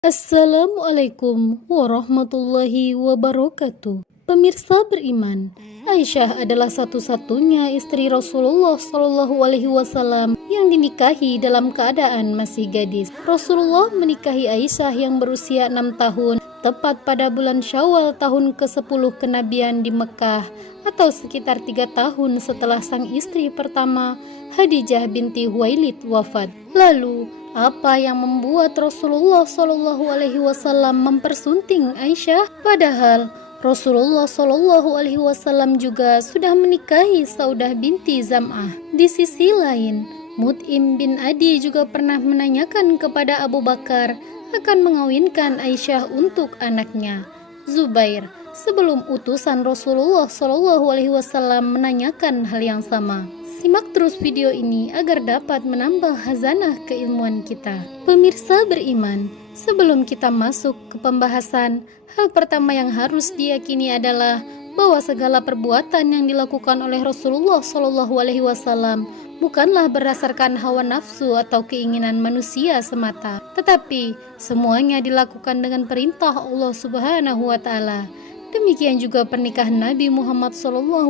Assalamualaikum warahmatullahi wabarakatuh. Pemirsa beriman, Aisyah adalah satu-satunya istri Rasulullah Shallallahu Alaihi Wasallam yang dinikahi dalam keadaan masih gadis. Rasulullah menikahi Aisyah yang berusia 6 tahun, tepat pada bulan Syawal tahun ke-10 kenabian di Mekah, atau sekitar 3 tahun setelah sang istri pertama, Khadijah binti Huwailid, wafat. Lalu, apa yang membuat Rasulullah Shallallahu Alaihi Wasallam mempersunting Aisyah? Padahal Rasulullah Shallallahu Alaihi Wasallam juga sudah menikahi Saudah binti Zam'ah. Di sisi lain, Mut'im bin Adi juga pernah menanyakan kepada Abu Bakar akan mengawinkan Aisyah untuk anaknya, Zubair, sebelum utusan Rasulullah Shallallahu Alaihi Wasallam menanyakan hal yang sama. Simak terus video ini agar dapat menambah khazanah keilmuan kita. Pemirsa beriman, sebelum kita masuk ke pembahasan, hal pertama yang harus diyakini adalah bahwa segala perbuatan yang dilakukan oleh Rasulullah Shallallahu Alaihi Wasallam bukanlah berdasarkan hawa nafsu atau keinginan manusia semata, tetapi semuanya dilakukan dengan perintah Allah Subhanahu wa Ta'ala. Demikian juga pernikahan Nabi Muhammad SAW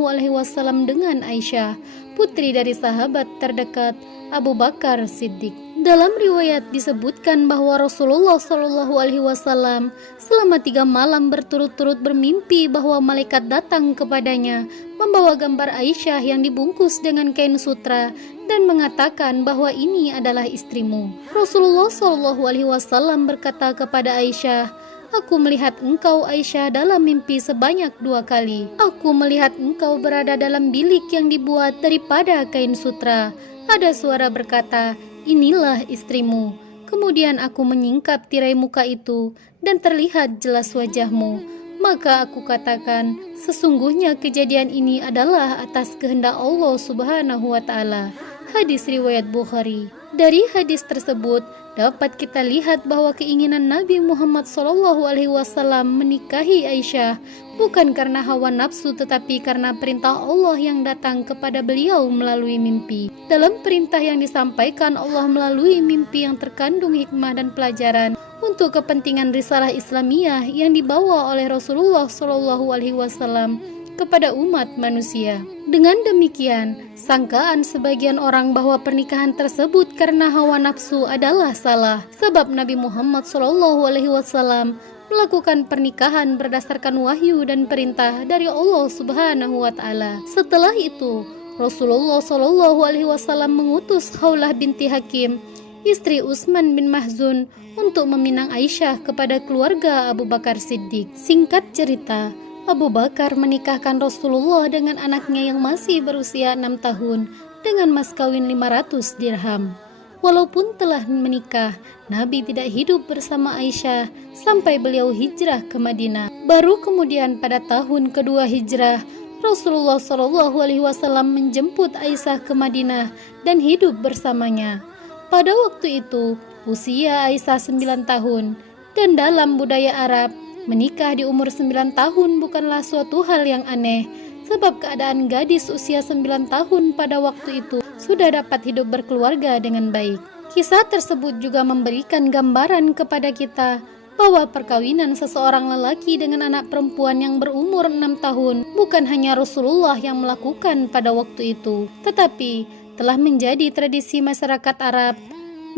dengan Aisyah, putri dari sahabat terdekat Abu Bakar Siddiq. Dalam riwayat disebutkan bahwa Rasulullah SAW selama 3 malam berturut-turut bermimpi bahwa malaikat datang kepadanya membawa gambar Aisyah yang dibungkus dengan kain sutra dan mengatakan bahwa ini adalah istrimu. Rasulullah SAW berkata kepada Aisyah, "Aku melihat engkau Aisyah dalam mimpi sebanyak 2 kali. Aku melihat engkau berada dalam bilik yang dibuat daripada kain sutra. Ada suara berkata, inilah istrimu. Kemudian aku menyingkap tirai muka itu dan terlihat jelas wajahmu. Maka aku katakan, sesungguhnya kejadian ini adalah atas kehendak Allah Subhanahu wa Ta'ala." Hadis riwayat Bukhari. Dari hadis tersebut dapat kita lihat bahwa keinginan Nabi Muhammad SAW menikahi Aisyah bukan karena hawa nafsu tetapi karena perintah Allah yang datang kepada beliau melalui mimpi. Dalam perintah yang disampaikan Allah melalui mimpi yang terkandung hikmah dan pelajaran untuk kepentingan risalah Islamiyah yang dibawa oleh Rasulullah SAW kepada umat manusia. Dengan demikian, sangkaan sebagian orang bahwa pernikahan tersebut karena hawa nafsu adalah salah, sebab Nabi Muhammad SAW melakukan pernikahan berdasarkan wahyu dan perintah dari Allah Subhanahu wa Ta'ala. Setelah itu, Rasulullah SAW mengutus Khawlah binti Hakim, istri Utsman bin Mahzun, untuk meminang Aisyah kepada keluarga Abu Bakar Siddiq. Singkat cerita, Abu Bakar menikahkan Rasulullah dengan anaknya yang masih berusia 6 tahun dengan mas kawin 500 dirham. Walaupun telah menikah, Nabi tidak hidup bersama Aisyah sampai beliau hijrah ke Madinah. Baru kemudian pada tahun kedua hijrah, Rasulullah SAW menjemput Aisyah ke Madinah dan hidup bersamanya. Pada waktu itu, usia Aisyah 9 tahun, dan dalam budaya Arab, menikah di umur 9 tahun bukanlah suatu hal yang aneh, sebab keadaan gadis usia 9 tahun pada waktu itu sudah dapat hidup berkeluarga dengan baik. Kisah tersebut juga memberikan gambaran kepada kita bahwa perkawinan seseorang lelaki dengan anak perempuan yang berumur 6 tahun bukan hanya Rasulullah yang melakukan pada waktu itu, tetapi telah menjadi tradisi masyarakat Arab,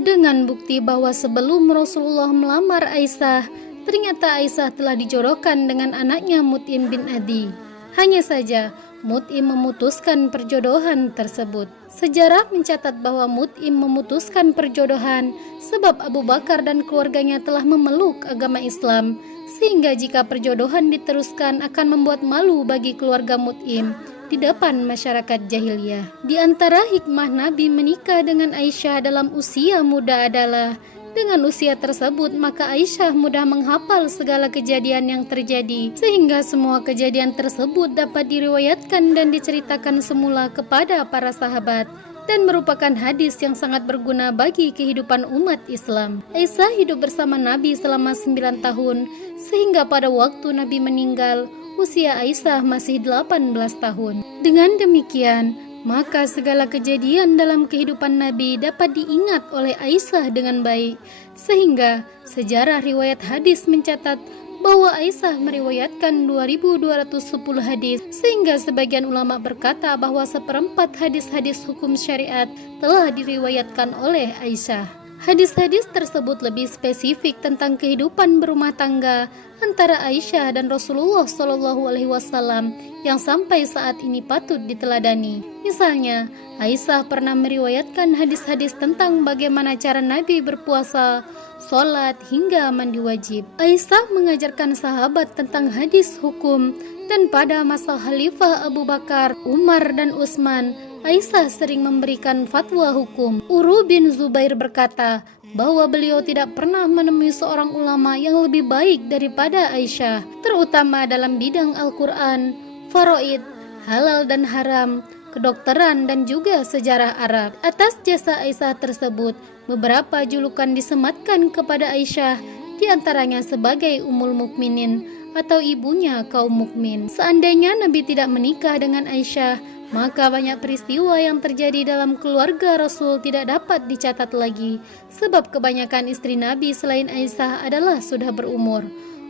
dengan bukti bahwa sebelum Rasulullah melamar Aisyah, ternyata Aisyah telah dijodohkan dengan anaknya Mut'im bin Adi. Hanya saja Mut'im memutuskan perjodohan tersebut. Sejarah mencatat bahwa Mut'im memutuskan perjodohan sebab Abu Bakar dan keluarganya telah memeluk agama Islam, sehingga jika perjodohan diteruskan akan membuat malu bagi keluarga Mut'im di depan masyarakat jahiliyah. Di antara hikmah Nabi menikah dengan Aisyah dalam usia muda adalah dengan usia tersebut, maka Aisyah mudah menghafal segala kejadian yang terjadi, sehingga semua kejadian tersebut dapat diriwayatkan dan diceritakan semula kepada para sahabat, dan merupakan hadis yang sangat berguna bagi kehidupan umat Islam. Aisyah hidup bersama Nabi selama 9 tahun, sehingga pada waktu Nabi meninggal, usia Aisyah masih 18 tahun. Dengan demikian, Maka segala kejadian dalam kehidupan Nabi dapat diingat oleh Aisyah dengan baik, sehingga sejarah riwayat hadis mencatat bahwa Aisyah meriwayatkan 2210 hadis, sehingga sebagian ulama berkata bahwa seperempat hadis-hadis hukum syariat telah diriwayatkan oleh Aisyah. Hadis-hadis tersebut lebih spesifik tentang kehidupan berumah tangga antara Aisyah dan Rasulullah SAW yang sampai saat ini patut diteladani. Misalnya, Aisyah pernah meriwayatkan hadis-hadis tentang bagaimana cara Nabi berpuasa, sholat, hingga mandi wajib. Aisyah mengajarkan sahabat tentang hadis hukum, dan pada masa Khalifah Abu Bakar, Umar, dan Utsman, Aisyah sering memberikan fatwa hukum. Urwa bin Zubair berkata bahwa beliau tidak pernah menemui seorang ulama yang lebih baik daripada Aisyah, terutama dalam bidang Al-Quran, faraid, halal dan haram, kedokteran, dan juga sejarah Arab. Atas jasa Aisyah tersebut, beberapa julukan disematkan kepada Aisyah, diantaranya sebagai Ummul Mukminin atau ibunya kaum mukmin. Seandainya Nabi tidak menikah dengan Aisyah, maka banyak peristiwa yang terjadi dalam keluarga Rasul tidak dapat dicatat lagi, sebab kebanyakan istri Nabi selain Aisyah adalah sudah berumur.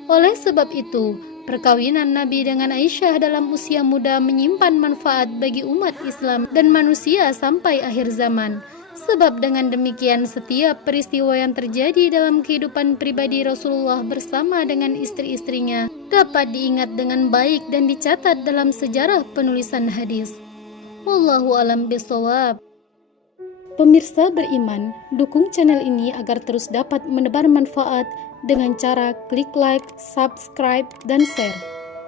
Oleh sebab itu, perkawinan Nabi dengan Aisyah dalam usia muda menyimpan manfaat bagi umat Islam dan manusia sampai akhir zaman. Sebab dengan demikian setiap peristiwa yang terjadi dalam kehidupan pribadi Rasulullah bersama dengan istri-istrinya dapat diingat dengan baik dan dicatat dalam sejarah penulisan hadis. Wallahu alam bisawab. Pemirsa beriman, dukung channel ini agar terus dapat menebar manfaat dengan cara klik like, subscribe, dan share.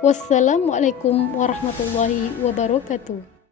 Wassalamualaikum warahmatullahi wabarakatuh.